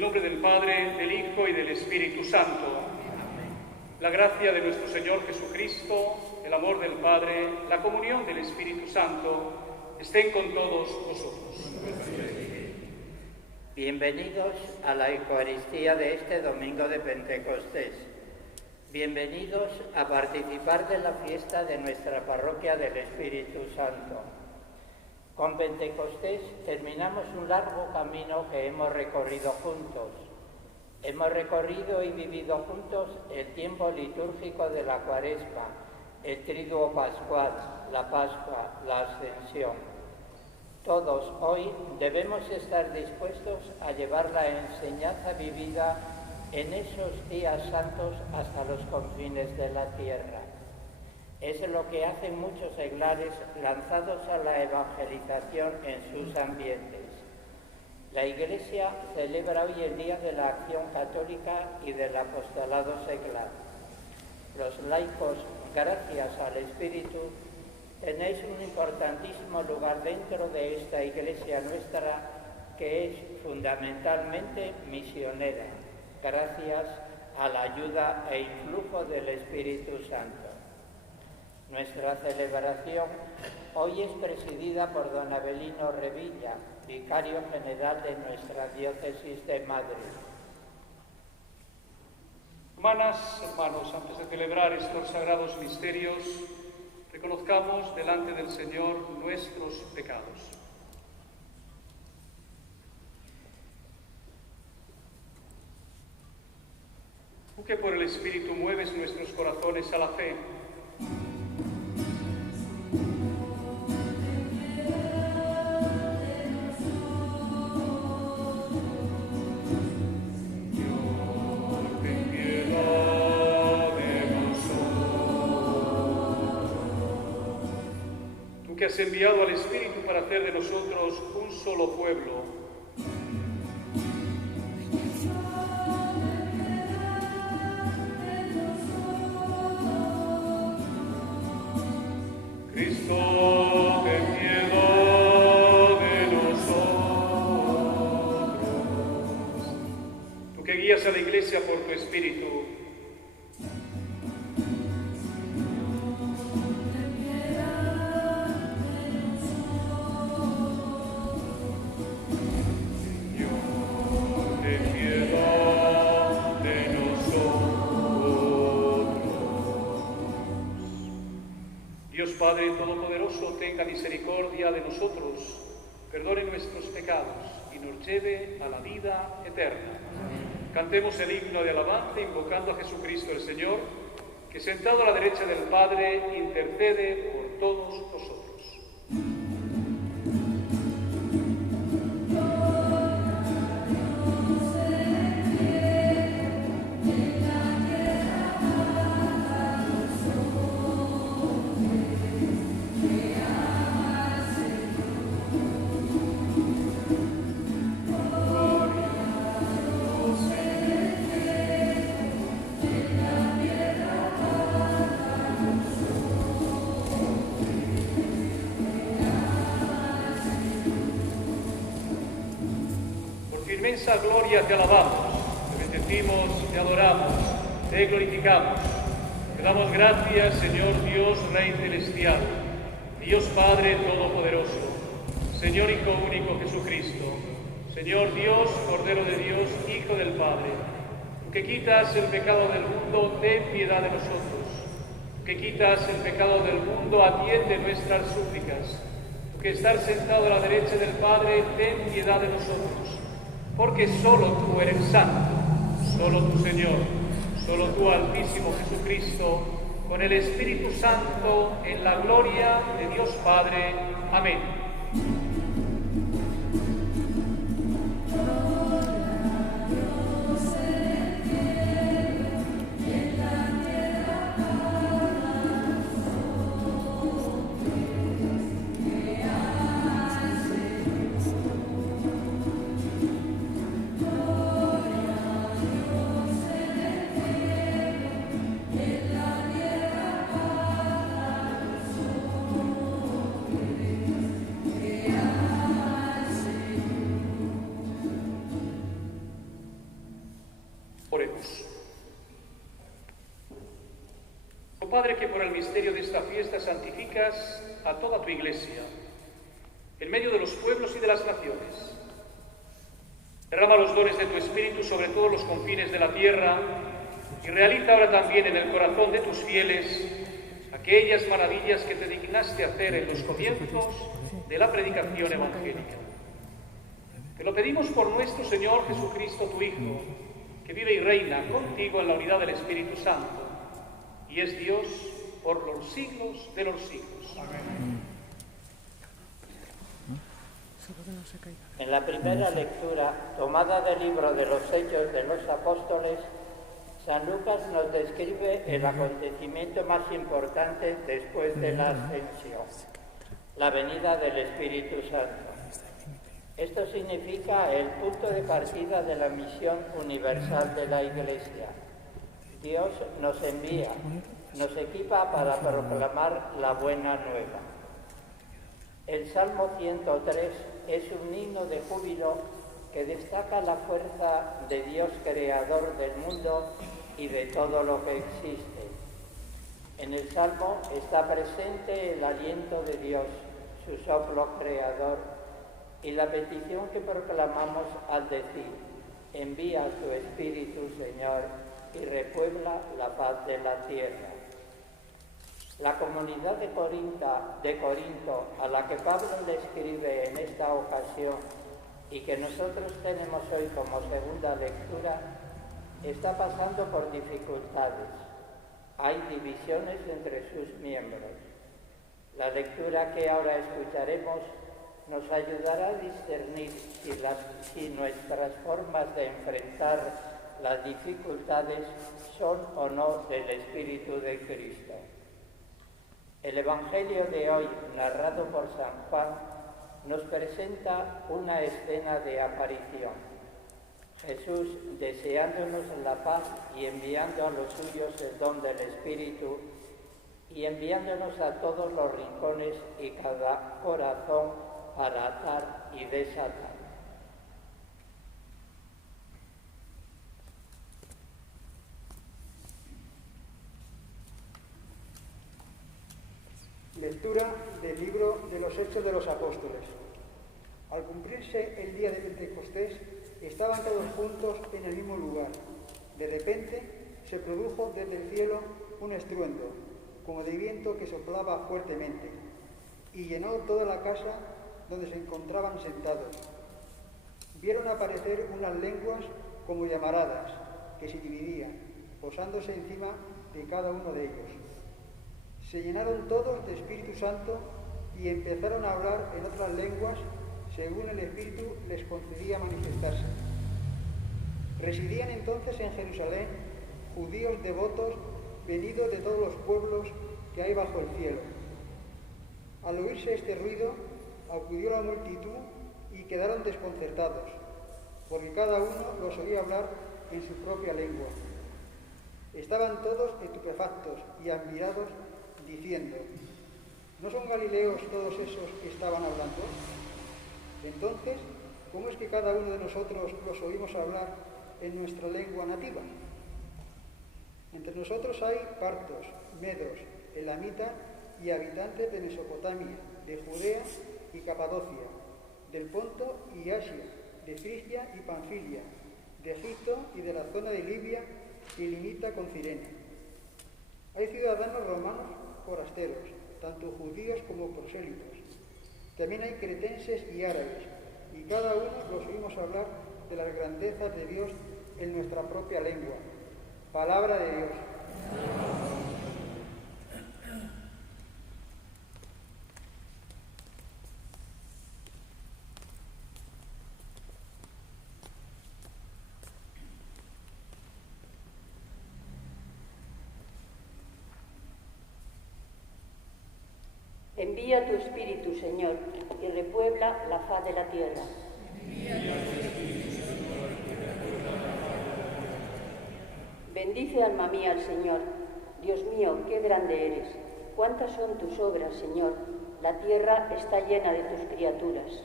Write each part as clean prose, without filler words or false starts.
el nombre del Padre, del Hijo y del Espíritu Santo. La gracia de nuestro Señor Jesucristo, el amor del Padre, la comunión del Espíritu Santo, estén con todos vosotros. Bienvenidos a la Eucaristía de este domingo de Pentecostés. Bienvenidos a participar de la fiesta de nuestra parroquia del Espíritu Santo. Con Pentecostés terminamos un largo camino que hemos recorrido juntos. Hemos recorrido y vivido juntos el tiempo litúrgico de la Cuaresma, el Triduo Pascual, la Pascua, la Ascensión. Todos hoy debemos estar dispuestos a llevar la enseñanza vivida en esos días santos hasta los confines de la tierra. Es lo que hacen muchos seglares lanzados a la evangelización en sus ambientes. La Iglesia celebra hoy el Día de la Acción Católica y del Apostolado Seglar. Los laicos, gracias al Espíritu, tenéis un importantísimo lugar dentro de esta Iglesia nuestra, que es fundamentalmente misionera, gracias a la ayuda e influjo del Espíritu Santo. Nuestra celebración hoy es presidida por don Avelino Revilla, vicario general de nuestra diócesis de Madrid. Hermanas, hermanos, antes de celebrar estos sagrados misterios, reconozcamos delante del Señor nuestros pecados. Tú que por el Espíritu mueves nuestros corazones a la fe, que has enviado al Espíritu para hacer de nosotros un solo pueblo. Cristo, ten piedad de nosotros. Tú que guías a la Iglesia por tu Espíritu, Padre Todopoderoso, tenga misericordia de nosotros, perdone nuestros pecados y nos lleve a la vida eterna. Cantemos el himno de alabanza invocando a Jesucristo el Señor, que sentado a la derecha del Padre intercede por todos nosotros. Inmensa gloria te alabamos, te bendecimos, te adoramos, te glorificamos. Te damos gracias, Señor Dios, Rey celestial, Dios Padre Todopoderoso, Señor Hijo único Jesucristo, Señor Dios, Cordero de Dios, Hijo del Padre, tú que quitas el pecado del mundo, ten piedad de nosotros. Tú que quitas el pecado del mundo, atiende nuestras súplicas. Tú que estás sentado a la derecha del Padre, ten piedad de nosotros. Porque solo tú eres santo, solo tú, Señor, solo tú, Altísimo Jesucristo, con el Espíritu Santo, en la gloria de Dios Padre. Amén. Padre, que por el misterio de esta fiesta santificas a toda tu Iglesia, en medio de los pueblos y de las naciones. Derrama los dones de tu Espíritu sobre todos los confines de la tierra y realiza ahora también en el corazón de tus fieles aquellas maravillas que te dignaste hacer en los comienzos de la predicación evangélica. Te lo pedimos por nuestro Señor Jesucristo, tu Hijo, que vive y reina contigo en la unidad del Espíritu Santo, y es Dios por los siglos de los siglos. Amén. En la primera lectura, tomada del libro de los Hechos de los Apóstoles, San Lucas nos describe el acontecimiento más importante después de la ascensión, la venida del Espíritu Santo. Esto significa el punto de partida de la misión universal de la Iglesia. Dios nos envía, nos equipa para proclamar la buena nueva. El Salmo 103 es un himno de júbilo que destaca la fuerza de Dios creador del mundo y de todo lo que existe. En el Salmo está presente el aliento de Dios, su soplo creador, y la petición que proclamamos al decir: envía tu Espíritu, Señor, y repuebla la paz de la tierra. La comunidad de Corinto, a la que Pablo le escribe en esta ocasión y que nosotros tenemos hoy como segunda lectura, está pasando por dificultades. Hay divisiones entre sus miembros. La lectura que ahora escucharemos nos ayudará a discernir si nuestras formas de enfrentar las dificultades son o no del Espíritu de Cristo. El Evangelio de hoy, narrado por San Juan, nos presenta una escena de aparición. Jesús, deseándonos la paz y enviando a los suyos el don del Espíritu, y enviándonos a todos los rincones y cada corazón para atar y desatar. Lectura del libro de los Hechos de los Apóstoles. Al cumplirse el día de Pentecostés, estaban todos juntos en el mismo lugar. De repente se produjo desde el cielo un estruendo, como de viento que soplaba fuertemente, y llenó toda la casa donde se encontraban sentados. Vieron aparecer unas lenguas como llamaradas, que se dividían, posándose encima de cada uno de ellos. Se llenaron todos de Espíritu Santo y empezaron a hablar en otras lenguas según el Espíritu les concedía manifestarse. Residían entonces en Jerusalén judíos devotos venidos de todos los pueblos que hay bajo el cielo. Al oírse este ruido, acudió la multitud y quedaron desconcertados, porque cada uno los oía hablar en su propia lengua. Estaban todos estupefactos y admirados, diciendo: ¿no son galileos todos esos que estaban hablando? Entonces, ¿cómo es que cada uno de nosotros los oímos hablar en nuestra lengua nativa? Entre nosotros hay partos, medos, elamitas y habitantes de Mesopotamia, de Judea y Capadocia, del Ponto y Asia, de Frigia y Panfilia, de Egipto y de la zona de Libia que limita con Cirene. Hay ciudadanos romanos forasteros, tanto judíos como prosélitos. También hay cretenses y árabes, y cada uno los oímos hablar de las grandezas de Dios en nuestra propia lengua. Palabra de Dios. Envía tu Espíritu, Señor, y repuebla la faz de la tierra. Bendice, alma mía, al Señor. Dios mío, qué grande eres. Cuántas son tus obras, Señor. La tierra está llena de tus criaturas.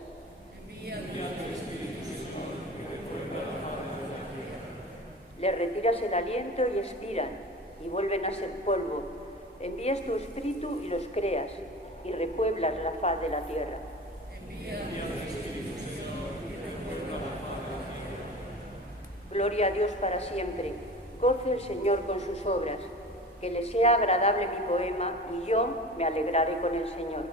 Les retiras el aliento y expiran, y vuelven a ser polvo. envíes tu Espíritu y los creas, y repueblas la faz de la tierra. Gloria a Dios para siempre. Goce el Señor con sus obras. Que le sea agradable mi poema, y yo me alegraré con el Señor.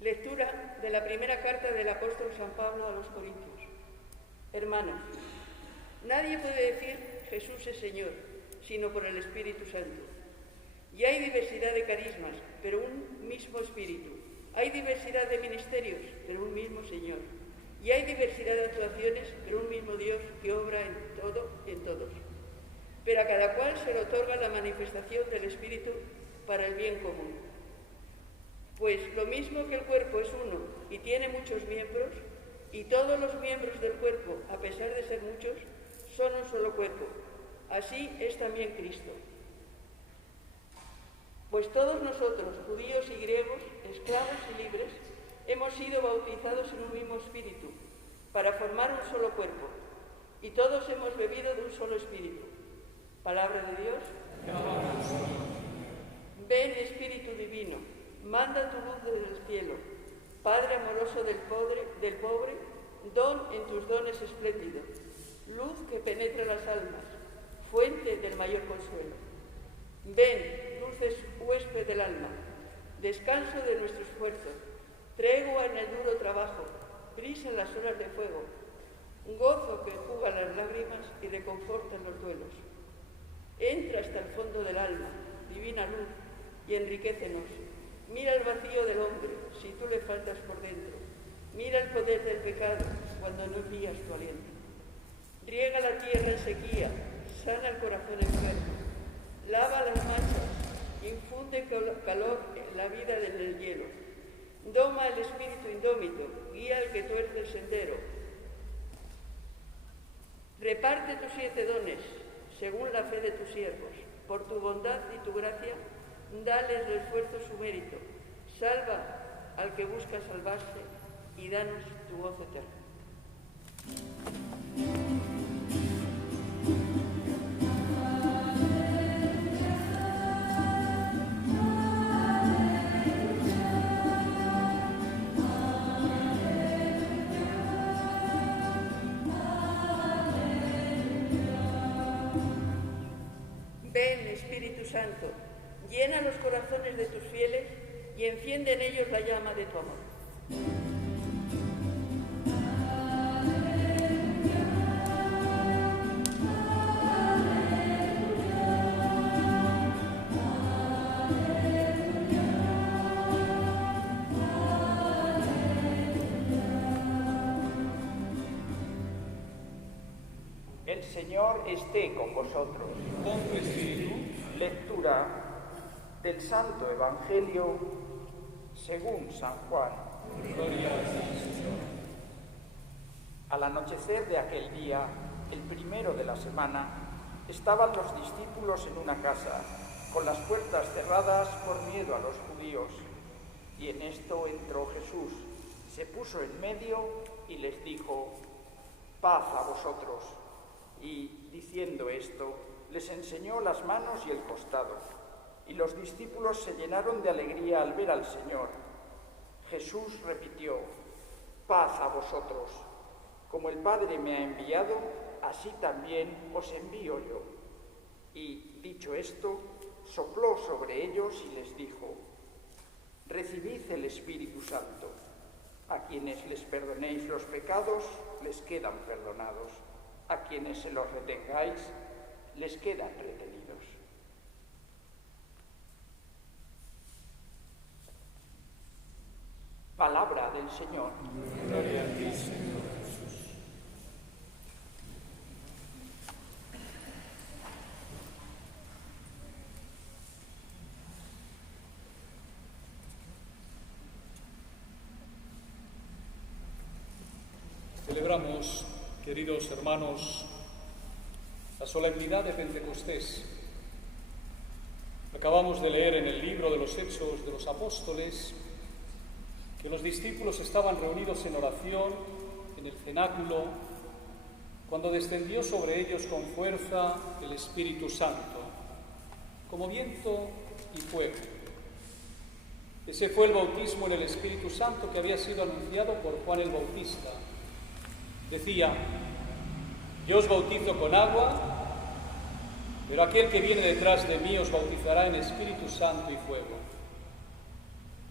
Lectura de la primera carta del apóstol San Pablo a los Corintios. Hermanos, nadie puede decir Jesús es Señor, sino por el Espíritu Santo. Y hay diversidad de carismas, pero un mismo Espíritu. Hay diversidad de ministerios, pero un mismo Señor. Y hay diversidad de actuaciones, pero un mismo Dios que obra en todo, en todos. Pero a cada cual se le otorga la manifestación del Espíritu para el bien común. Pues lo mismo que el cuerpo es uno y tiene muchos miembros, y todos los miembros del cuerpo, a pesar de ser muchos, son un solo cuerpo. Así es también Cristo. Pues todos nosotros, judíos y griegos, esclavos y libres, hemos sido bautizados en un mismo espíritu, para formar un solo cuerpo, y todos hemos bebido de un solo espíritu. Palabra de Dios. Ven, Espíritu Divino, manda tu luz desde el cielo. Padre amoroso del pobre, don en tus dones espléndido, luz que penetra las almas, fuente del mayor consuelo. Ven, dulce huésped del alma, descanso de nuestro esfuerzo, tregua en el duro trabajo, brisa en las horas de fuego, gozo que enjuga las lágrimas y reconforta en los duelos. Entra hasta el fondo del alma, divina luz, y enriquécenos. Mira el vacío del hombre, si tú le faltas por dentro. Mira el poder del pecado, cuando no envías tu aliento. Riega la tierra en sequía, sana el corazón enfermo. Lava las manchas, infunde calor en la vida del hielo. Doma el espíritu indómito, guía al que tuerce el sendero. Reparte tus 7 dones, según la fe de tus siervos. Por tu bondad y tu gracia, dales de esfuerzo su mérito. Salva al que busca salvarse y danos tu gozo eterno. Ven, Espíritu Santo, llena los corazones de tus fieles y enciende en ellos la llama de tu amor. El Señor esté con vosotros. Con tu espíritu. Lectura del Santo Evangelio según San Juan. Gloria a ti, Señor. Al anochecer de aquel día, el primero de la semana, estaban los discípulos en una casa, con las puertas cerradas por miedo a los judíos. Y en esto entró Jesús, se puso en medio y les dijo: paz a vosotros. Y, diciendo esto, les enseñó las manos y el costado. Y los discípulos se llenaron de alegría al ver al Señor. Jesús repitió: paz a vosotros. Como el Padre me ha enviado, así también os envío yo. Y, dicho esto, sopló sobre ellos y les dijo: recibid el Espíritu Santo. A quienes les perdonéis los pecados, les quedan perdonados. A quienes se los retengáis, les quedan retenidos. Palabra del Señor. Gloria a ti, Señor Jesús. Celebramos Queridos hermanos, la solemnidad de Pentecostés. Acabamos de leer en el libro de los Hechos de los Apóstoles que los discípulos estaban reunidos en oración en el cenáculo cuando descendió sobre ellos con fuerza el Espíritu Santo, como viento y fuego. Ese fue el bautismo en el Espíritu Santo que había sido anunciado por Juan el Bautista. Decía: yo os bautizo con agua, pero aquel que viene detrás de mí os bautizará en Espíritu Santo y fuego.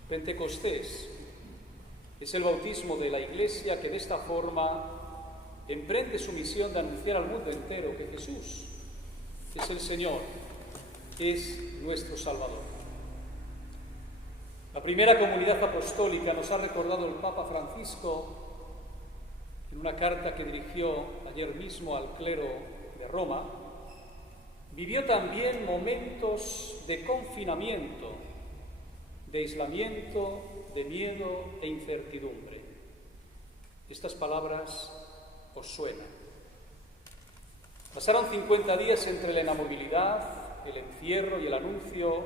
Pentecostés es el bautismo de la Iglesia que de esta forma emprende su misión de anunciar al mundo entero que Jesús es el Señor, es nuestro Salvador. La primera comunidad apostólica, nos ha recordado el Papa Francisco en una carta que dirigió ayer mismo al clero de Roma, vivió también momentos de confinamiento, de aislamiento, de miedo e incertidumbre. Estas palabras os suenan. Pasaron 50 días entre la inamovilidad, el encierro y el anuncio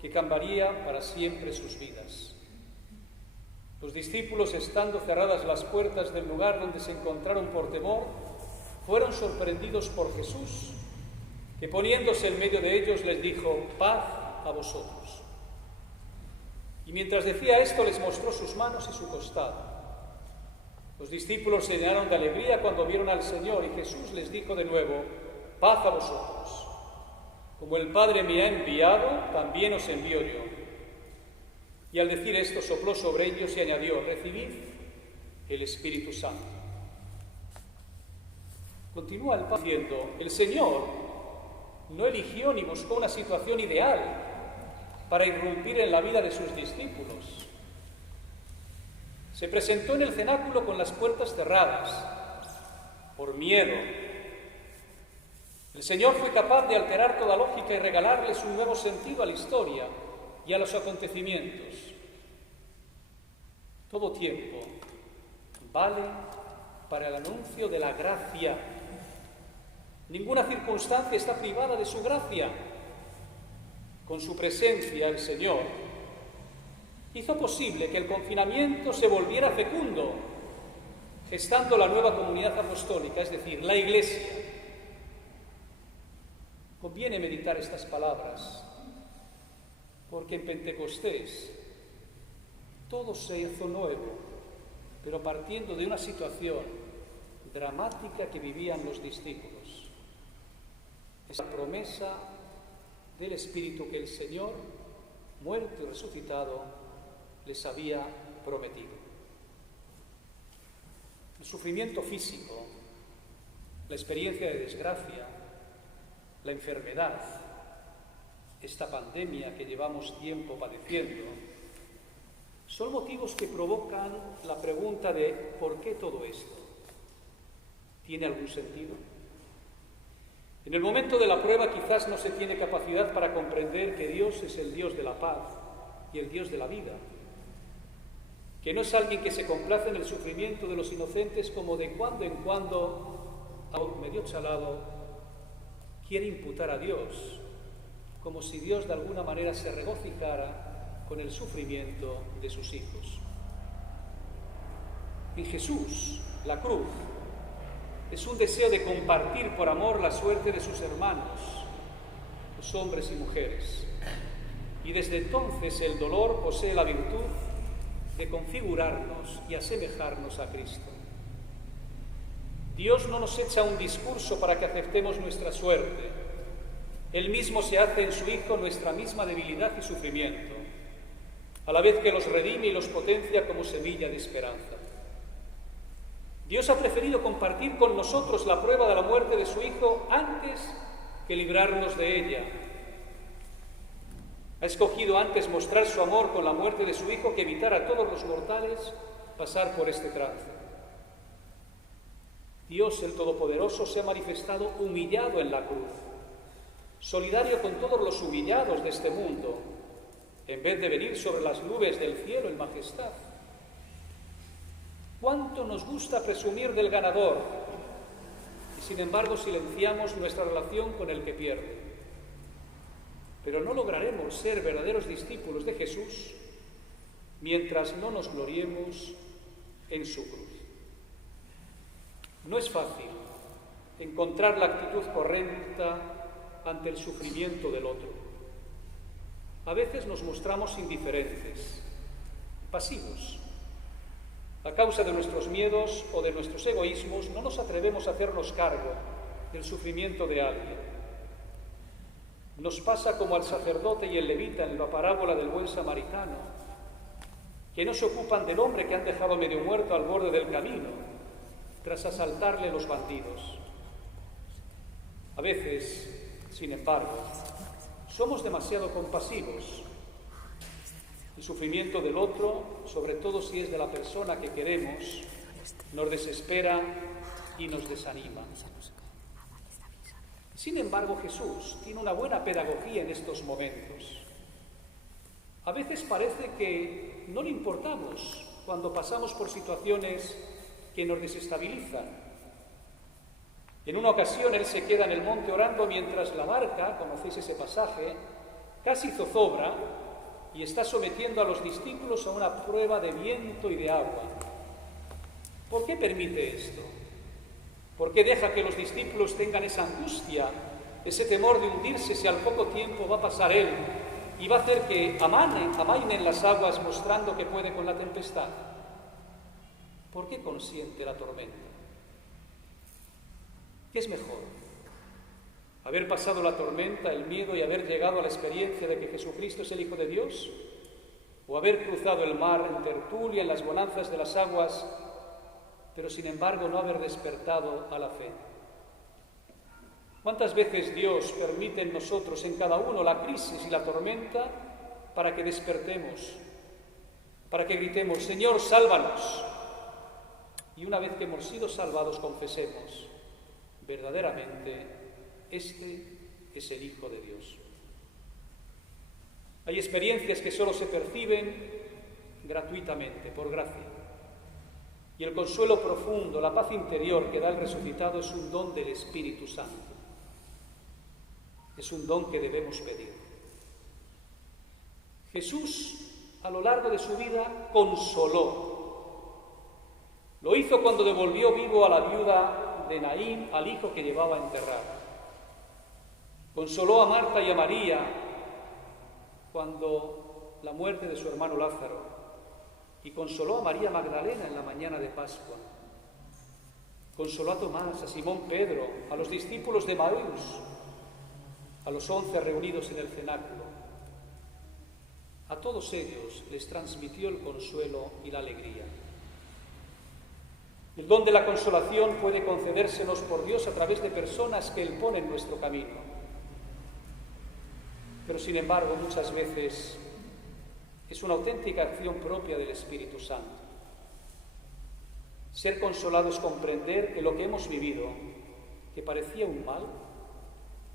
que cambiaría para siempre sus vidas. Los discípulos, estando cerradas las puertas del lugar donde se encontraron por temor, fueron sorprendidos por Jesús, que poniéndose en medio de ellos les dijo: paz a vosotros. Y mientras decía esto les mostró sus manos y su costado. Los discípulos se llenaron de alegría cuando vieron al Señor, y Jesús les dijo de nuevo: paz a vosotros. Como el Padre me ha enviado, también os envío yo. Y al decir esto sopló sobre ellos y añadió: recibid el Espíritu Santo. Continúa el Padre diciendo: el Señor no eligió ni buscó una situación ideal para irrumpir en la vida de sus discípulos. Se presentó en el cenáculo con las puertas cerradas, por miedo. El Señor fue capaz de alterar toda lógica y regalarles un nuevo sentido a la historia y a los acontecimientos. Todo tiempo vale para el anuncio de la gracia. Ninguna circunstancia está privada de su gracia. Con su presencia, el Señor hizo posible que el confinamiento se volviera fecundo, gestando la nueva comunidad apostólica, es decir, la Iglesia. Conviene meditar estas palabras, porque en Pentecostés todo se hizo nuevo, pero partiendo de una situación dramática que vivían los discípulos. Es la promesa del Espíritu que el Señor, muerto y resucitado, les había prometido. El sufrimiento físico, la experiencia de desgracia, la enfermedad, esta pandemia que llevamos tiempo padeciendo, son motivos que provocan la pregunta de ¿por qué todo esto? ¿Tiene algún sentido? En el momento de la prueba quizás no se tiene capacidad para comprender que Dios es el Dios de la paz y el Dios de la vida, que no es alguien que se complace en el sufrimiento de los inocentes como de cuando en cuando, medio chalado, quiere imputar a Dios, como si Dios de alguna manera se regocijara con el sufrimiento de sus hijos. En Jesús, la cruz es un deseo de compartir por amor la suerte de sus hermanos, los hombres y mujeres. Y desde entonces el dolor posee la virtud de configurarnos y asemejarnos a Cristo. Dios no nos echa un discurso para que aceptemos nuestra suerte. Él mismo se hace en su Hijo nuestra misma debilidad y sufrimiento, a la vez que los redime y los potencia como semilla de esperanza. Dios ha preferido compartir con nosotros la prueba de la muerte de su Hijo antes que librarnos de ella. Ha escogido antes mostrar su amor con la muerte de su Hijo que evitar a todos los mortales pasar por este trance. Dios el Todopoderoso se ha manifestado humillado en la cruz, solidario con todos los humillados de este mundo, en vez de venir sobre las nubes del cielo en majestad. ¿Cuánto nos gusta presumir del ganador, sin embargo silenciamos nuestra relación con el que pierde. Pero no lograremos ser verdaderos discípulos de Jesús mientras no nos gloriemos en su cruz. No es fácil encontrar la actitud correcta ante el sufrimiento del otro. A veces nos mostramos indiferentes, pasivos. A causa de nuestros miedos o de nuestros egoísmos, no nos atrevemos a hacernos cargo del sufrimiento de alguien. Nos pasa como al sacerdote y el levita en la parábola del buen samaritano, que no se ocupan del hombre que han dejado medio muerto al borde del camino, tras asaltarle los bandidos. A veces, sin embargo, somos demasiado compasivos. El sufrimiento del otro, sobre todo si es de la persona que queremos, nos desespera y nos desanima. Sin embargo, Jesús tiene una buena pedagogía en estos momentos. A veces parece que no le importamos cuando pasamos por situaciones que nos desestabilizan. En una ocasión él se queda en el monte orando mientras la barca, conocéis ese pasaje, casi zozobra y está sometiendo a los discípulos a una prueba de viento y de agua. ¿Por qué permite esto? ¿Por qué deja que los discípulos tengan esa angustia, ese temor de hundirse si al poco tiempo va a pasar él y va a hacer que amainen las aguas mostrando que puede con la tempestad? ¿Por qué consiente la tormenta? ¿Qué es mejor? ¿Haber pasado la tormenta, el miedo y haber llegado a la experiencia de que Jesucristo es el Hijo de Dios? ¿O haber cruzado el mar en tertulia, en las bonanzas de las aguas, pero sin embargo no haber despertado a la fe? ¿Cuántas veces Dios permite en nosotros, en cada uno, la crisis y la tormenta para que despertemos, para que gritemos, Señor, sálvanos? Y una vez que hemos sido salvados, confesemos, verdaderamente, este es el Hijo de Dios. Hay experiencias que solo se perciben gratuitamente, por gracia. Y el consuelo profundo, la paz interior que da el resucitado es un don del Espíritu Santo. Es un don que debemos pedir. Jesús, a lo largo de su vida, consoló. Lo hizo cuando devolvió vivo a la viuda de Naín, al hijo que llevaba a enterrar. Consoló a Marta y a María cuando la muerte de su hermano Lázaro, y consoló a María Magdalena en la mañana de Pascua. Consoló a Tomás, a Simón Pedro, a los discípulos de Maús, a los 11 reunidos en el cenáculo. A todos ellos les transmitió el consuelo y la alegría. El don de la consolación puede concedérsenos por Dios a través de personas que Él pone en nuestro camino. Pero sin embargo, muchas veces es una auténtica acción propia del Espíritu Santo. Ser consolado es comprender que lo que hemos vivido, que parecía un mal,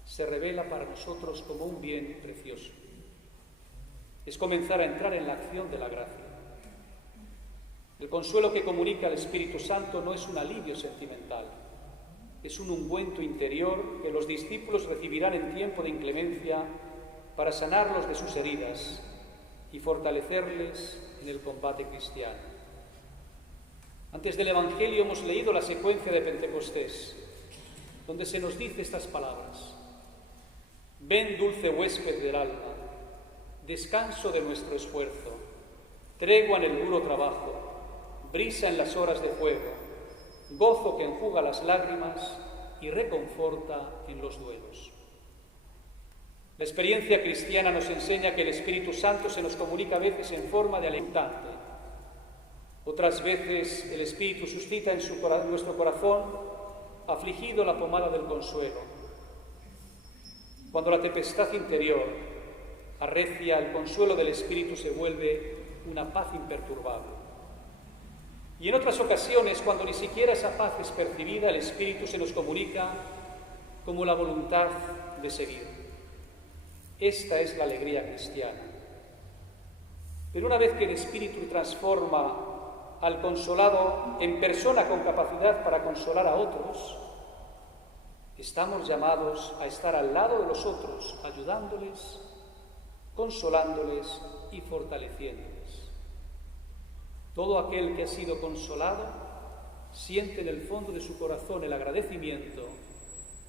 se revela para nosotros como un bien precioso. Es comenzar a entrar en la acción de la gracia. El consuelo que comunica el Espíritu Santo no es un alivio sentimental, es un ungüento interior que los discípulos recibirán en tiempo de inclemencia para sanarlos de sus heridas y fortalecerles en el combate cristiano. Antes del Evangelio hemos leído la secuencia de Pentecostés, donde se nos dice estas palabras: Ven, dulce huésped del alma, descanso de nuestro esfuerzo, tregua en el duro trabajo, brisa en las horas de fuego, gozo que enjuga las lágrimas y reconforta en los duelos. La experiencia cristiana nos enseña que el Espíritu Santo se nos comunica a veces en forma de alentante. Otras veces el Espíritu suscita en nuestro corazón afligido la pomada del consuelo. Cuando la tempestad interior arrecia, el consuelo del Espíritu se vuelve una paz imperturbable. Y en otras ocasiones, cuando ni siquiera esa paz es percibida, el Espíritu se nos comunica como la voluntad de seguir. Esta es la alegría cristiana. Pero una vez que el Espíritu transforma al consolado en persona con capacidad para consolar a otros, Estamos llamados a estar al lado de los otros, ayudándoles, consolándoles y fortaleciéndoles. Todo aquel que ha sido consolado siente en el fondo de su corazón el agradecimiento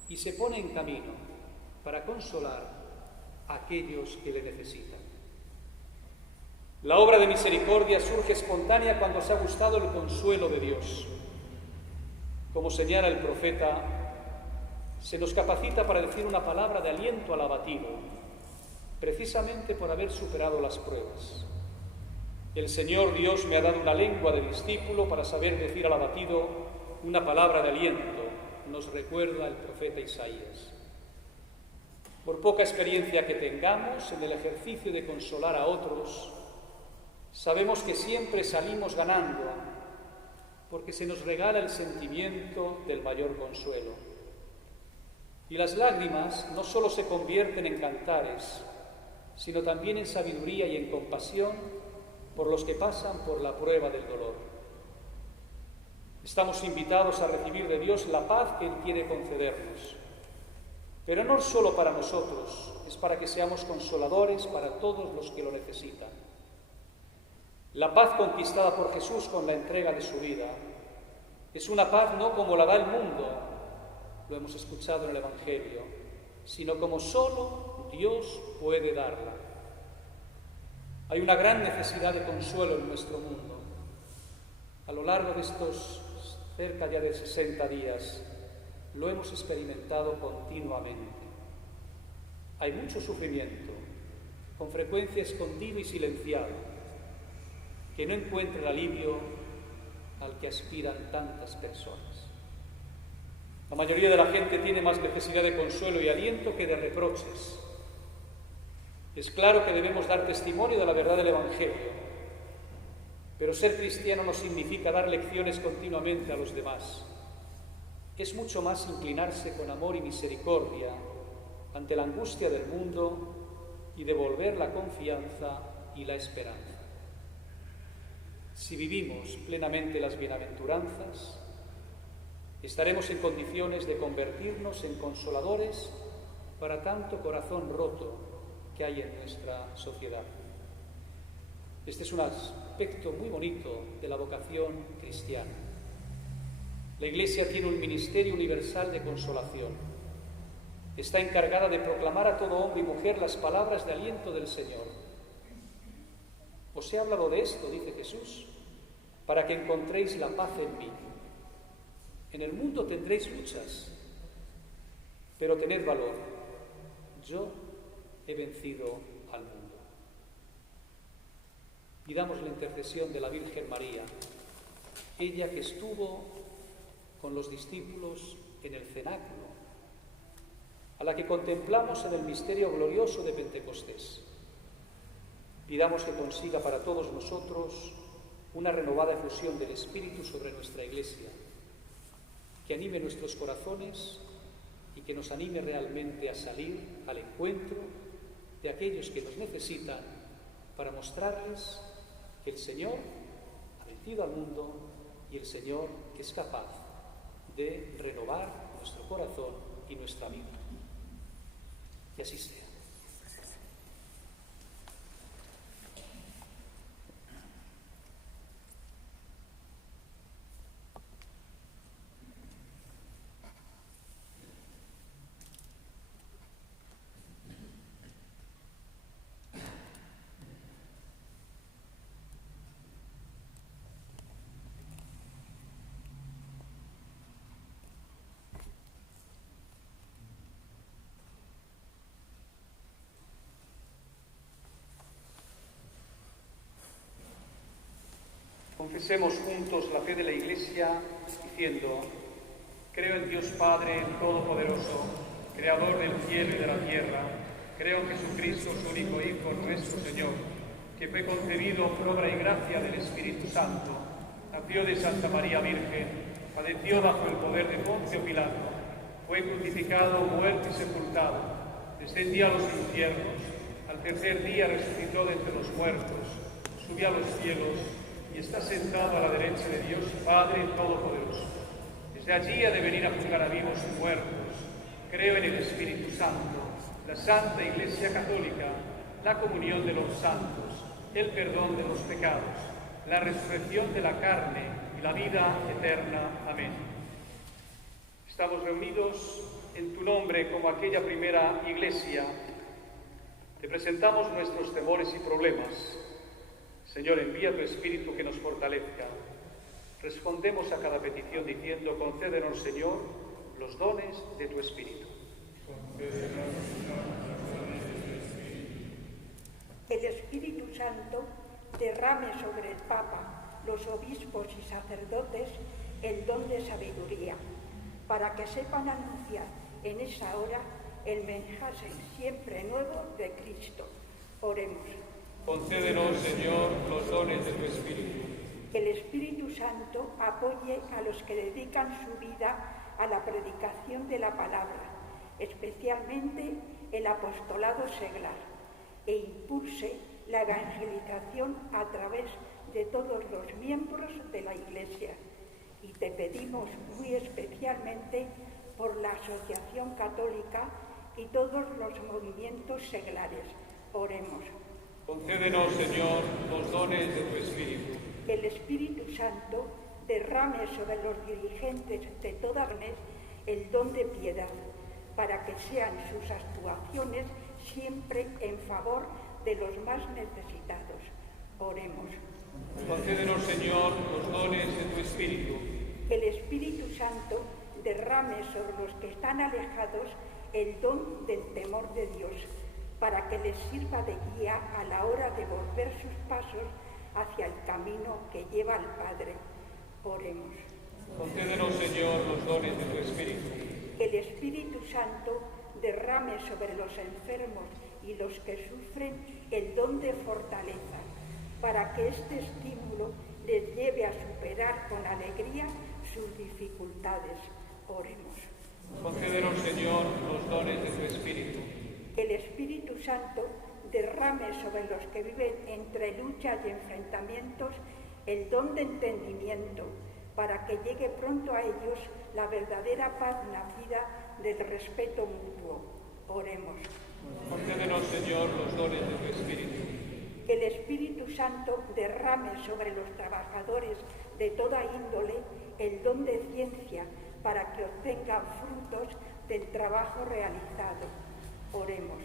y se pone en camino para consolar a aquellos que le necesitan. La obra de misericordia surge espontánea cuando se ha gustado el consuelo de Dios. Como señala el profeta, se nos capacita para decir una palabra de aliento al abatido, precisamente por haber superado las pruebas. El Señor Dios me ha dado una lengua de discípulo para saber decir al abatido una palabra de aliento, nos recuerda el profeta Isaías. Por poca experiencia que tengamos en el ejercicio de consolar a otros, sabemos que siempre salimos ganando, porque se nos regala el sentimiento del mayor consuelo. Y las lágrimas no solo se convierten en cantares, sino también en sabiduría y en compasión por los que pasan por la prueba del dolor. Estamos invitados a recibir de Dios la paz que Él quiere concedernos, pero no solo para nosotros, es para que seamos consoladores para todos los que lo necesitan. La paz conquistada por Jesús con la entrega de su vida es una paz no como la da el mundo, lo hemos escuchado en el Evangelio, sino como solo Dios puede darla. Hay una gran necesidad de consuelo en nuestro mundo. A lo largo de estos cerca ya de 60 días, lo hemos experimentado continuamente. Hay mucho sufrimiento, con frecuencia escondido y silenciado, que no encuentra el alivio al que aspiran tantas personas. La mayoría de la gente tiene más necesidad de consuelo y aliento que de reproches. Es claro que debemos dar testimonio de la verdad del Evangelio, pero ser cristiano no significa dar lecciones continuamente a los demás. Es mucho más inclinarse con amor y misericordia ante la angustia del mundo y devolver la confianza y la esperanza. Si vivimos plenamente las bienaventuranzas, estaremos en condiciones de convertirnos en consoladores para tanto corazón roto que hay en nuestra sociedad. Este es un aspecto muy bonito de la vocación cristiana. La Iglesia tiene un ministerio universal de consolación. Está encargada de proclamar a todo hombre y mujer las palabras de aliento del Señor. Os he hablado de esto, dice Jesús, para que encontréis la paz en mí. En el mundo tendréis luchas, pero tened valor. Yo he vencido al mundo. Pidamos la intercesión de la Virgen María, ella que estuvo con los discípulos en el cenáculo, a la que contemplamos en el misterio glorioso de Pentecostés. Pidamos que consiga para todos nosotros una renovada efusión del Espíritu sobre nuestra Iglesia, que anime nuestros corazones y que nos anime realmente a salir al encuentro de aquellos que nos necesitan para mostrarles que el Señor ha vencido al mundo y el Señor que es capaz de renovar nuestro corazón y nuestra vida. Que así sea. Confesemos juntos la fe de la Iglesia diciendo: creo en Dios Padre Todopoderoso, Creador del cielo y de la tierra. Creo en Jesucristo, su único Hijo, nuestro Señor, que fue concebido por obra y gracia del Espíritu Santo, nació de Santa María Virgen, padeció bajo el poder de Poncio Pilato, fue crucificado, muerto y sepultado, descendió a los infiernos, al tercer día resucitó de entre los muertos, subió a los cielos y está sentado a la derecha de Dios Padre Todopoderoso. Desde allí ha de venir a juzgar a vivos y muertos. Creo en el Espíritu Santo, la Santa Iglesia Católica, la comunión de los santos, el perdón de los pecados, la resurrección de la carne y la vida eterna. Amén. Estamos reunidos en tu nombre como aquella primera iglesia. Te presentamos nuestros temores y problemas. Señor, envía tu Espíritu que nos fortalezca. Respondemos a cada petición diciendo: concédenos, Señor, los dones de tu Espíritu. El Espíritu Santo derrame sobre el Papa, los obispos y sacerdotes el don de sabiduría, para que sepan anunciar en esa hora el mensaje siempre nuevo de Cristo. Oremos. Concédenos, Señor, los dones de tu Espíritu. El Espíritu Santo apoye a los que dedican su vida a la predicación de la palabra, especialmente el apostolado seglar, e impulse la evangelización a través de todos los miembros de la Iglesia. Y te pedimos muy especialmente por la Asociación Católica y todos los movimientos seglares. Oremos. Concédenos, Señor, los dones de tu Espíritu. Que el Espíritu Santo derrame sobre los dirigentes de toda mes el don de piedad, para que sean sus actuaciones siempre en favor de los más necesitados. Oremos. Concédenos, Señor, los dones de tu Espíritu. Que el Espíritu Santo derrame sobre los que están alejados el don del temor de Dios, para que les sirva de guía a la hora de volver sus pasos hacia el camino que lleva al Padre. Oremos. Concédenos, Señor, los dones de tu Espíritu. Que el Espíritu Santo derrame sobre los enfermos y los que sufren el don de fortaleza, para que este estímulo les lleve a superar con alegría sus dificultades. Oremos. Concédenos, Señor, los dones de tu Espíritu. Que el Espíritu Santo derrame sobre los que viven entre luchas y enfrentamientos el don de entendimiento, para que llegue pronto a ellos la verdadera paz nacida del respeto mutuo. Oremos. Concédenos, Señor, los dones de tu Espíritu. Que el Espíritu Santo derrame sobre los trabajadores de toda índole el don de ciencia, para que obtengan frutos del trabajo realizado. Oremos.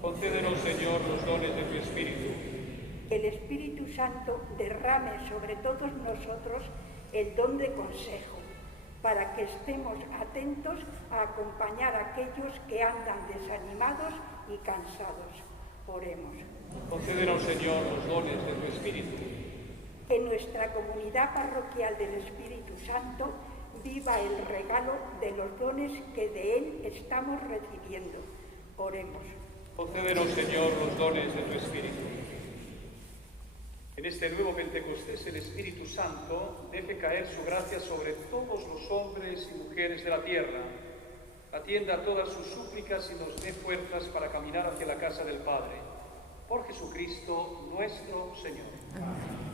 Concédenos, Señor, los dones de tu Espíritu. Que el Espíritu Santo derrame sobre todos nosotros el don de consejo, para que estemos atentos a acompañar a aquellos que andan desanimados y cansados. Oremos. Concédenos, Señor, los dones de tu Espíritu. Que nuestra comunidad parroquial del Espíritu Santo viva el regalo de los dones que de Él estamos recibiendo. Oremos. Concédenos, Señor, los dones de tu Espíritu. En este nuevo Pentecostés, el Espíritu Santo deje caer su gracia sobre todos los hombres y mujeres de la tierra, atienda a todas sus súplicas y nos dé fuerzas para caminar hacia la casa del Padre. Por Jesucristo nuestro Señor. Amén.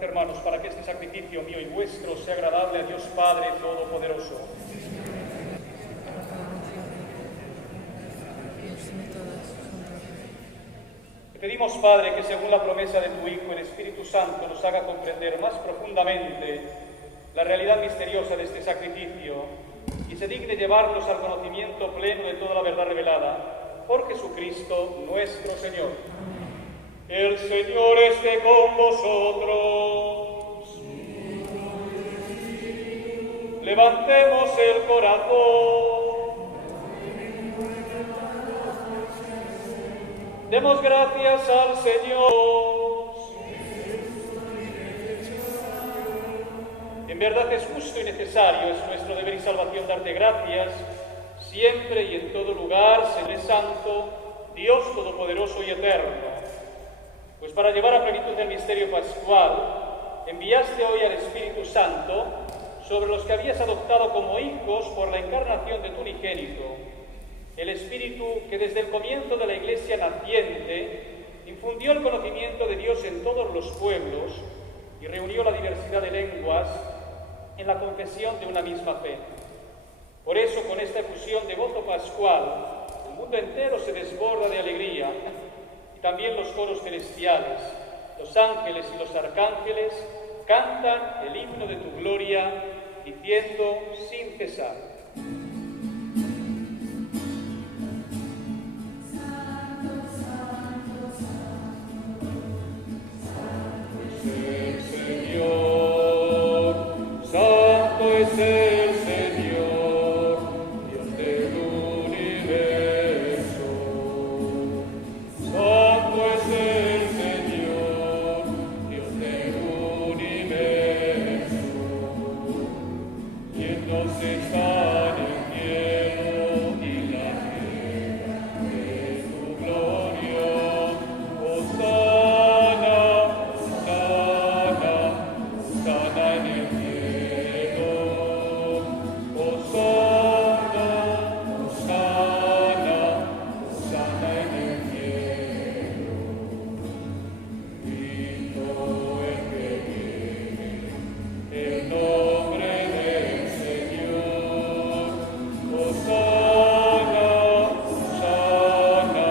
Orad, hermanos, para que este sacrificio mío y vuestro sea agradable a Dios Padre Todopoderoso. Te pedimos, Padre, que según la promesa de tu Hijo, el Espíritu Santo nos haga comprender más profundamente la realidad misteriosa de este sacrificio y se digne llevarnos al conocimiento pleno de toda la verdad revelada por Jesucristo nuestro Señor. El Señor esté con vosotros. Levantemos el corazón. Demos gracias al Señor. En verdad es justo y necesario, es nuestro deber y salvación darte gracias, siempre y en todo lugar, Señor Santo, Dios Todopoderoso y Eterno. Pues para llevar a plenitud el misterio pascual, enviaste hoy al Espíritu Santo sobre los que habías adoptado como hijos por la encarnación de tu unigénito. El Espíritu que desde el comienzo de la Iglesia naciente infundió el conocimiento de Dios en todos los pueblos y reunió la diversidad de lenguas en la confesión de una misma fe. Por eso, con esta efusión de gozo pascual, el mundo entero se desborda de alegría. También los coros celestiales, los ángeles y los arcángeles cantan el himno de tu gloria, diciendo sin cesar: Santo, Santo, Santo es el Señor, Santo es el Señor, Dios del universo. Santo es el Señor, Dios del universo. Quien nos está en el cielo y la tierra de su gloria. Hosana, Hosana, Hosana en el cielo. Hosana, Hosana, Hosana en el cielo. Cristo el que viene, el nombre del Señor. Hosana, Hosana,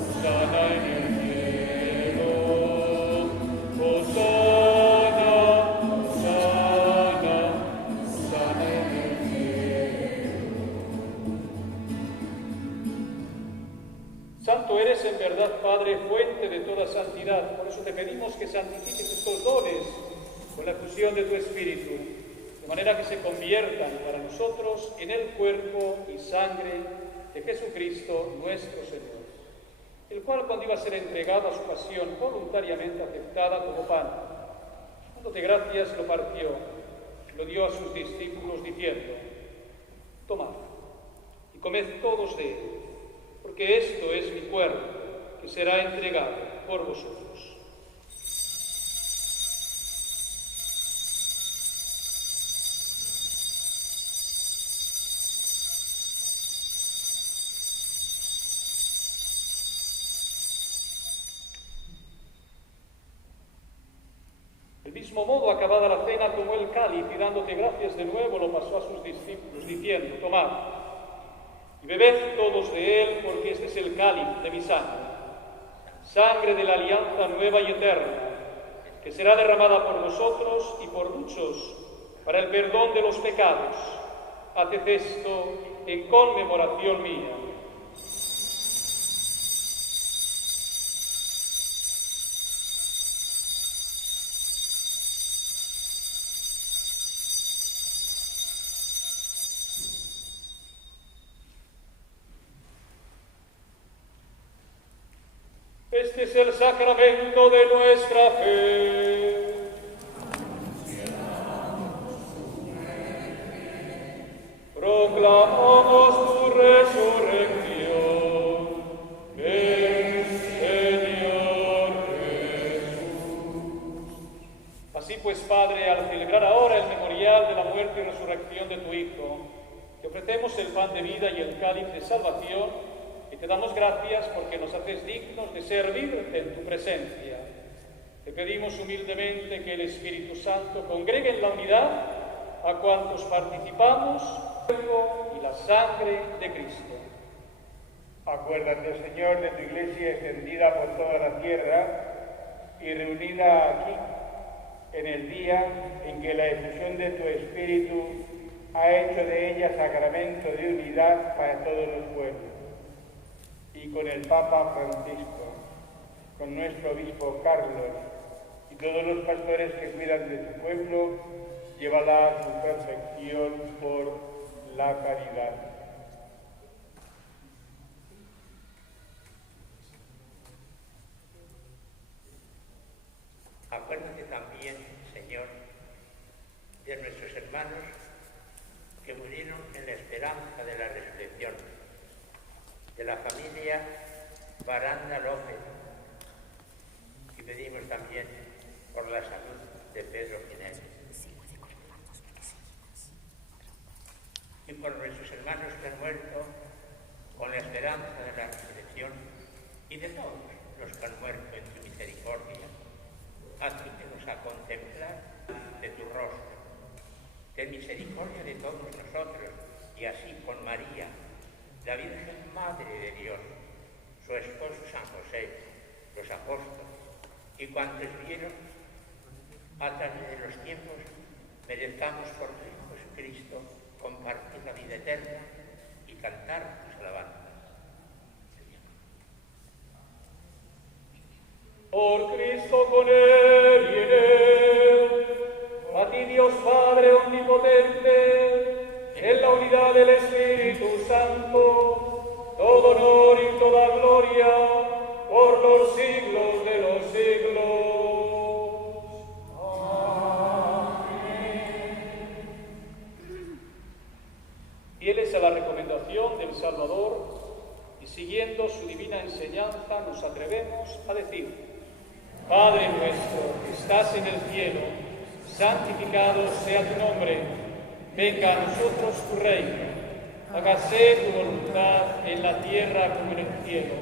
Hosana en el cielo. Hosana, Hosana, Hosana en el cielo. Santo eres en verdad, Padre, fuente de toda santidad. Por eso te pedimos que santifiques estos dones con la efusión de tu Espíritu, de manera que se conviertan para nosotros en el cuerpo y sangre de Jesucristo nuestro Señor, el cual, cuando iba a ser entregado a su pasión voluntariamente aceptada como pan, dándote gracias, lo partió, lo dio a sus discípulos diciendo: tomad y comed todos de él, porque esto es mi cuerpo, que será entregado por vosotros. Del mismo modo, acabada la cena, tomó el cáliz y dándote gracias de nuevo lo pasó a sus discípulos, diciendo: tomad y bebed todos de él, porque este es el cáliz de mi sangre, sangre de la alianza nueva y eterna, que será derramada por vosotros y por muchos para el perdón de los pecados. Haced esto en conmemoración mía. Este es el sacramento de nuestra fe. Proclamamos tu resurrección. Ven, Señor Jesús. Así pues, Padre, al celebrar ahora el memorial de la muerte y resurrección de tu Hijo, te ofrecemos el pan de vida y el cáliz de salvación, y te damos gracias porque nos haces dignos de servirte en tu presencia. Te pedimos humildemente que el Espíritu Santo congregue en la unidad a cuantos participamos del cuerpo y la sangre de Cristo. Acuérdate, Señor, de tu Iglesia extendida por toda la tierra y reunida aquí en el día en que la efusión de tu Espíritu ha hecho de ella sacramento de unidad para todos los pueblos. Y con el Papa Francisco, con nuestro obispo Carlos y todos los pastores que cuidan de tu pueblo, llévala a su perfección por la caridad. Acuérdate también, Señor, de nuestros hermanos que murieron en la esperanza de la resurrección, de la familia Baranda López, y pedimos también por la salud de Pedro Ginés. Y por nuestros hermanos que han muerto con la esperanza de la resurrección, y de todos los que han muerto en tu misericordia, ayúdenos a contemplar de tu rostro, ten misericordia de todos nosotros, y así con María, la Virgen Madre de Dios, su esposo San José, los apóstoles, y cuantos vieron a través de los tiempos, merezcamos por tu Hijo Jesucristo compartir la vida eterna y cantar tus alabanzas. Por Cristo, con Él y en Él, a ti Dios Padre omnipotente, en la unidad del Espíritu Santo, todo honor y toda gloria por los siglos de los siglos. Fieles a la recomendación del Salvador y siguiendo su divina enseñanza, nos atrevemos a decir: Padre nuestro que estás en el cielo, santificado sea tu nombre. Venga a nosotros tu reino. Hágase tu voluntad en la tierra como en el cielo.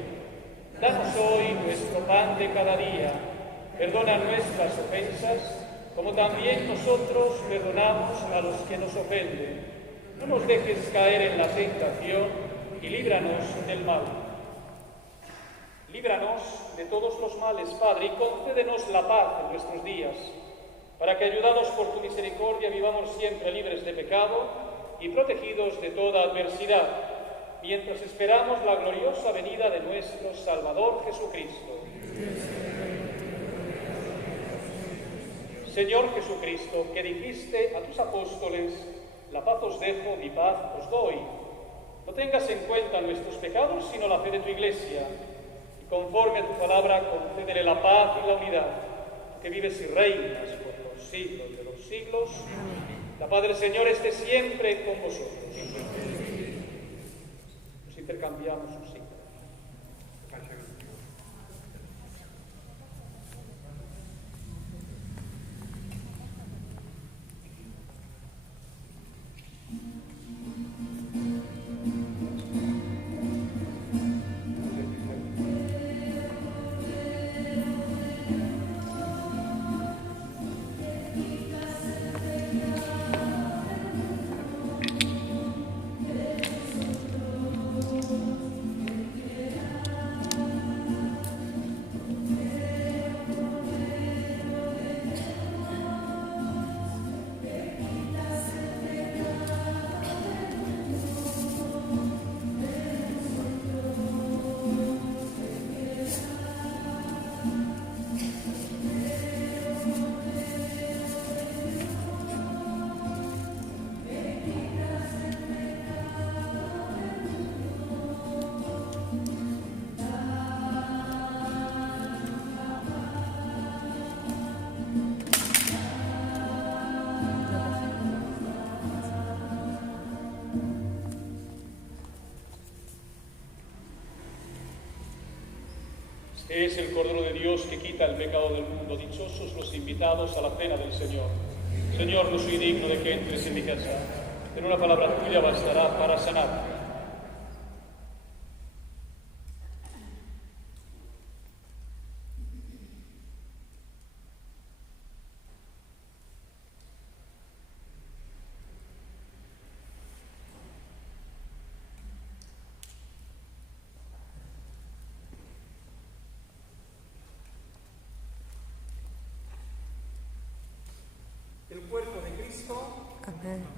Danos hoy nuestro pan de cada día. Perdona nuestras ofensas, como también nosotros perdonamos a los que nos ofenden. No nos dejes caer en la tentación y líbranos del mal. Líbranos de todos los males, Padre, y concédenos la paz en nuestros días, para que, ayudados por tu misericordia, vivamos siempre libres de pecado y protegidos de toda adversidad, mientras esperamos la gloriosa venida de nuestro Salvador Jesucristo. Señor Jesucristo, que dijiste a tus apóstoles: la paz os dejo, mi paz os doy. No tengas en cuenta nuestros pecados, sino la fe de tu Iglesia. Y conforme a tu palabra, concédele la paz y la unidad, que vives y reinas por los siglos de los siglos. La paz del Señor esté siempre con vosotros. Nos intercambiamos un signo. Es el Cordero de Dios que quita el pecado del mundo. Dichosos los invitados a la cena del Señor. Señor, no soy digno de que entres en mi casa, pero una palabra tuya bastará para sanar. Jesucristo. Amén.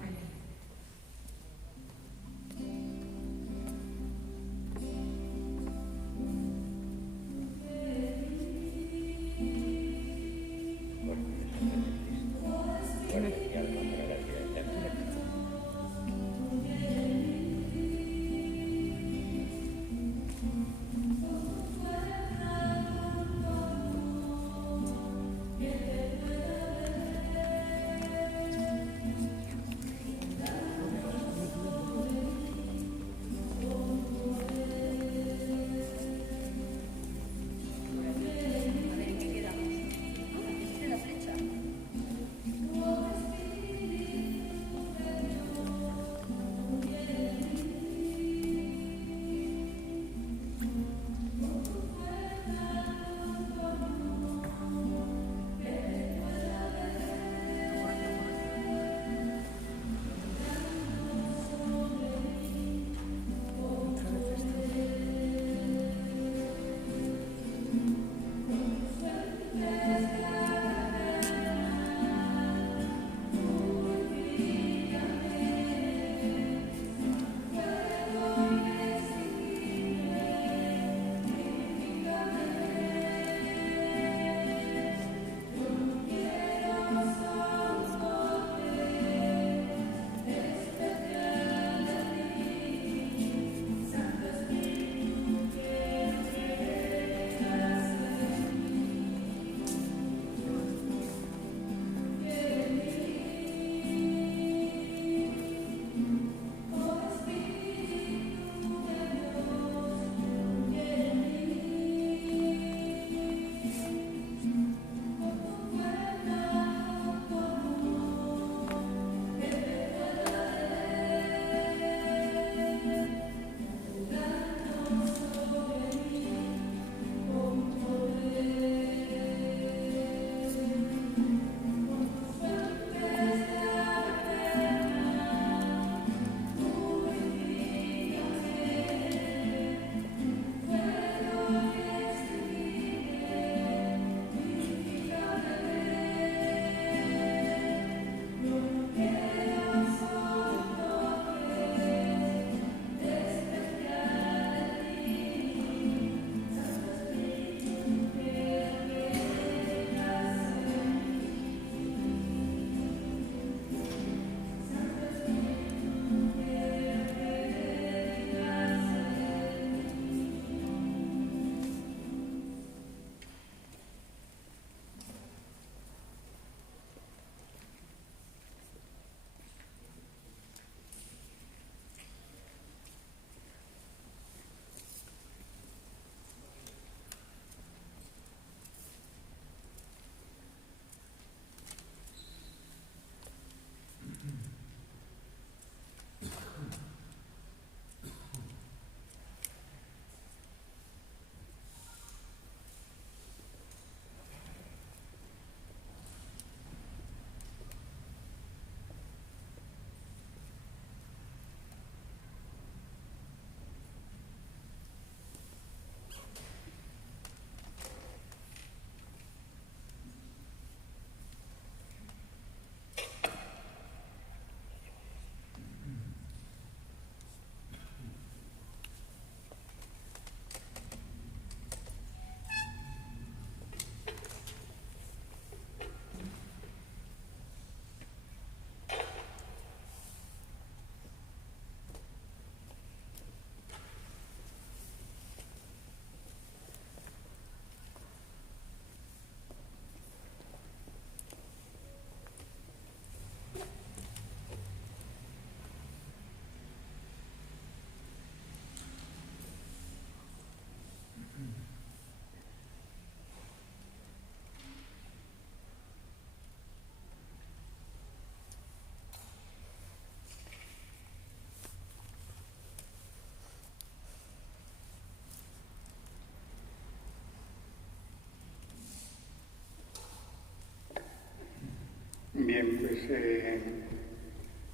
Bien, pues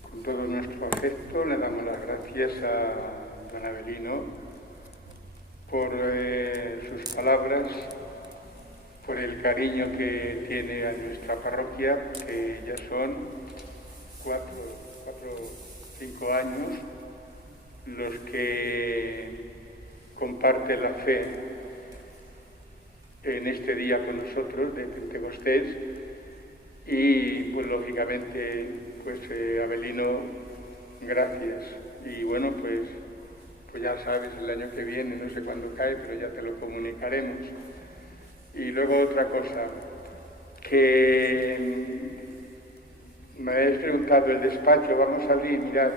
con todo nuestro afecto le damos las gracias a don Avelino por sus palabras, por el cariño que tiene a nuestra parroquia, que ya son 4 o 5 años los que comparten la fe en este día con nosotros de Pentecostés y pues lógicamente pues Abelino, gracias. Y bueno, pues ya sabes, el año que viene, no sé cuándo cae, pero ya te lo comunicaremos. Y luego otra cosa, que me habéis preguntado, el despacho, vamos a abrir, mirad,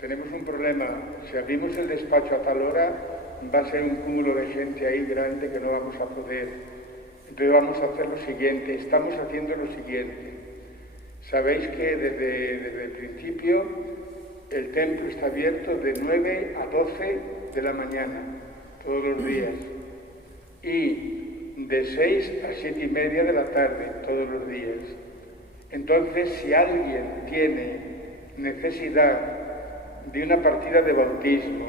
tenemos un problema, si abrimos el despacho a tal hora, va a ser un cúmulo de gente ahí grande que no vamos a poder. Entonces vamos a hacer lo siguiente, estamos haciendo lo siguiente. Sabéis que desde el principio el templo está abierto de 9 a 12 de la mañana, todos los días, y de 6 a 7 y media de la tarde, todos los días. Entonces, si alguien tiene necesidad de una partida de bautismo,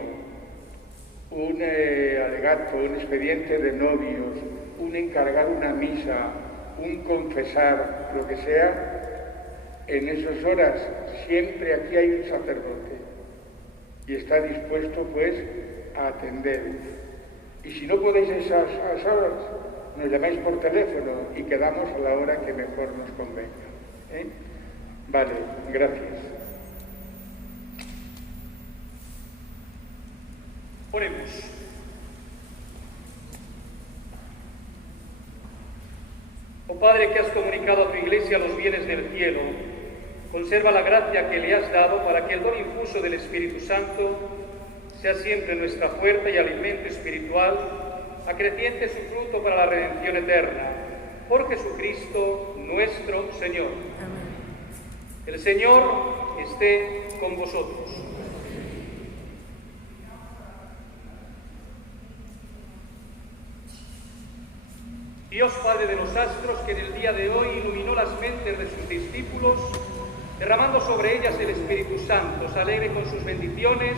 un alegato, un expediente de novios, un encargar una misa, un confesar, lo que sea, en esas horas siempre aquí hay un sacerdote y está dispuesto pues a atender. Y si no podéis a esas horas, nos llamáis por teléfono y quedamos a la hora que mejor nos convenga. Vale, gracias. Oremos. Oh Padre, que has comunicado a tu Iglesia los bienes del cielo, conserva la gracia que le has dado para que el don infuso del Espíritu Santo sea siempre nuestra fuerza y alimento espiritual, acreciente su fruto para la redención eterna. Por Jesucristo nuestro Señor. Amén. El Señor esté con vosotros. Dios Padre de los astros, que en el día de hoy iluminó las mentes de sus discípulos, derramando sobre ellas el Espíritu Santo, os alegre con sus bendiciones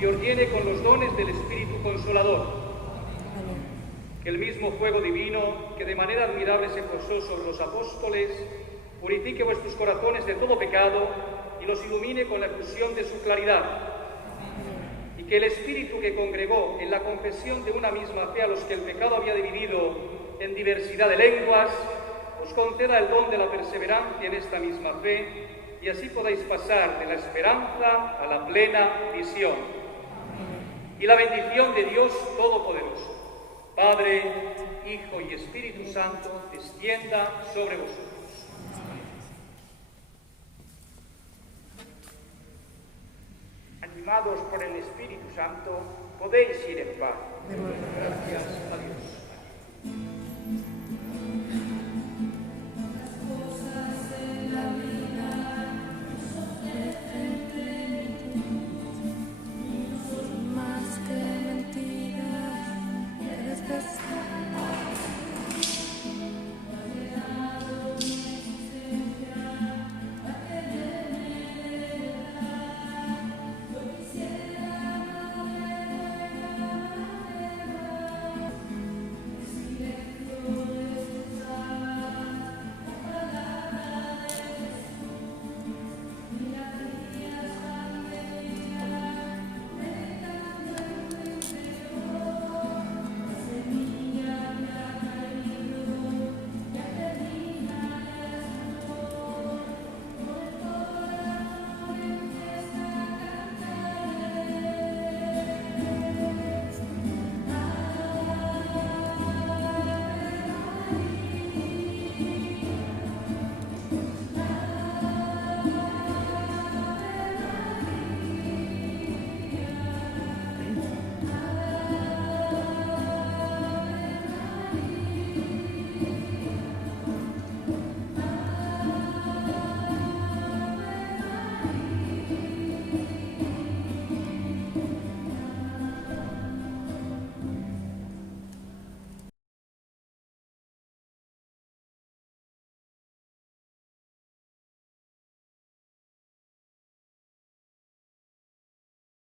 y os llene con los dones del Espíritu Consolador. Que el mismo fuego divino, que de manera admirable se posó sobre los apóstoles, purifique vuestros corazones de todo pecado y los ilumine con la efusión de su claridad. Y que el Espíritu que congregó en la confesión de una misma fe a los que el pecado había dividido en diversidad de lenguas, os conceda el don de la perseverancia en esta misma fe, y así podáis pasar de la esperanza a la plena visión. Y la bendición de Dios Todopoderoso, Padre, Hijo y Espíritu Santo, descienda sobre vosotros. Animados por el Espíritu Santo, podéis ir en paz. Gracias a Dios.